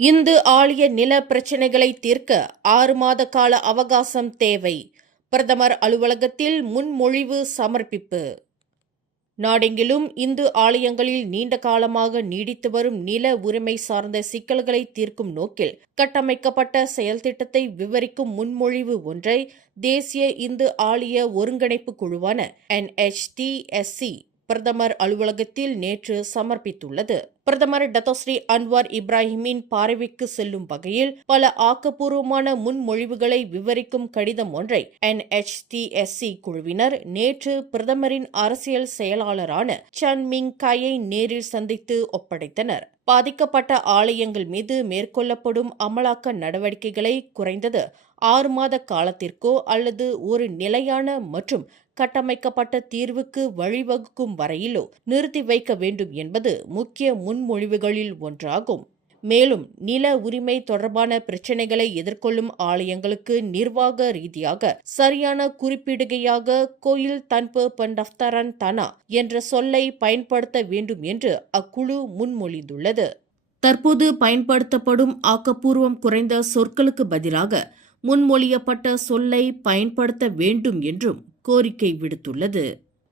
இந்து ஆலய நில பிரச்சினைகளை தீர்க்க 6 மாத கால அவகாசம் தேவை. பிரதமர் அலுவலகத்தில் முன்மொழிவு சமர்ப்பிப்பு. நாடெங்கிலும் இந்து ஆலயங்களில் நீண்ட காலமாக நீடித்து வரும் நில உரிமை சார்ந்த சிக்கல்களை தீர்க்கும் நோக்கில் கட்டமைக்கப்பட்ட செயல்திட்டத்தை விவரிக்கும் முன்மொழிவு ஒன்றை தேசிய இந்து ஆலய ஒருங்கிணைப்பு குழுவான NHTSC பிரதமர் அலுவலகத்தில் நேற்று சமர்ப்பித்துள்ளது. பிரதமர் டத்தோஸ்ரீ அன்வார் இப்ராஹிமின் பார்வைக்கு செல்லும் வகையில் பல ஆக்கப்பூர்வமான முன்மொழிவுகளை விவரிக்கும் கடிதம் ஒன்றை NHTSC குழுவினர் நேற்று பிரதமரின் அரசியல் செயலாளரான சன் மிங் காயை நேரில் சந்தித்து ஒப்படைத்தனர். பாதிக்கப்பட்ட ஆலயங்கள் மீது மேற்கொள்ளப்படும் அமலாக்க நடவடிக்கைகளை குறைந்தது 6 மாத காலத்திற்கோ அல்லது ஒரு நிலையான மற்றும் கட்டமைக்கப்பட்ட தீர்வுக்கு வழிவகுக்கும் வரையிலோ நிறுத்தி வைக்க வேண்டும் என்பது முக்கிய முன்மொழிவுகளில் ஒன்றாகும். மேலும் நில உரிமை தொடர்பான பிரச்சினைகளை எதிர்கொள்ளும் ஆலயங்களுக்கு நிர்வாக ரீதியாக சரியான குறிப்பீடுகையாக கோயில் தன்பு பண்டஃப்தரன் தனா என்ற சொல்லை பயன்படுத்த வேண்டும் என்று அக்குழு முன்மொழிந்துள்ளது. தற்போது பயன்படுத்தப்படும் ஆக்கப்பூர்வம் குறைந்த சொற்களுக்கு பதிலாக முன்மொழியப்பட்ட சொல்லை பயன்படுத்த வேண்டும் என்றும் கோரிக்கை விடுத்துள்ளது.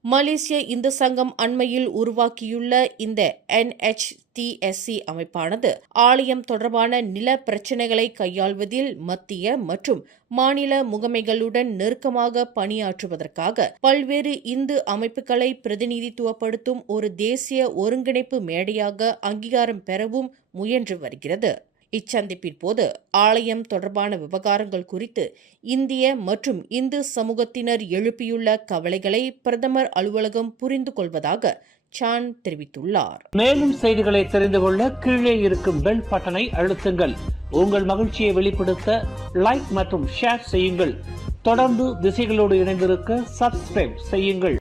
மலேசிய இந்து சங்கம் அண்மையில் உருவாக்கியுள்ள இந்த NHTSC அமைப்பானது ஆலயம் தொடர்பான நில பிரச்சினைகளை கையாள்வதில் மத்திய மற்றும் மாநில முகமைகளுடன் நெருக்கமாக பணியாற்றுவதற்காக பல்வேறு இந்து அமைப்புகளை பிரதிநிதித்துவப்படுத்தும் ஒரு தேசிய ஒருங்கிணைப்பு மேடையாக அங்கீகாரம் பெறவும் முயன்று வருகிறது. இச்சந்திப்பின் போது ஆலயம் தொடர்பான விவகாரங்கள் குறித்து இந்திய மற்றும் இந்து சமூகத்தினர் எழுப்பியுள்ள கவலைகளை பிரதமர் அலுவலகம் புரிந்து கொள்வதாக சான் தெரிவித்துள்ளார். மேலும் செய்திகளை தெரிந்து கொள்ள கீழே இருக்கும் பெல் பட்டனை அழுத்துங்கள். உங்கள் மகிழ்ச்சியை வெளிப்படுத்த லைக் மற்றும் ஷேர் செய்யுங்கள். தொடர்ந்து திசைகளோடு இணைந்திருக்க சப்ஸ்கிரைப் செய்யுங்கள்.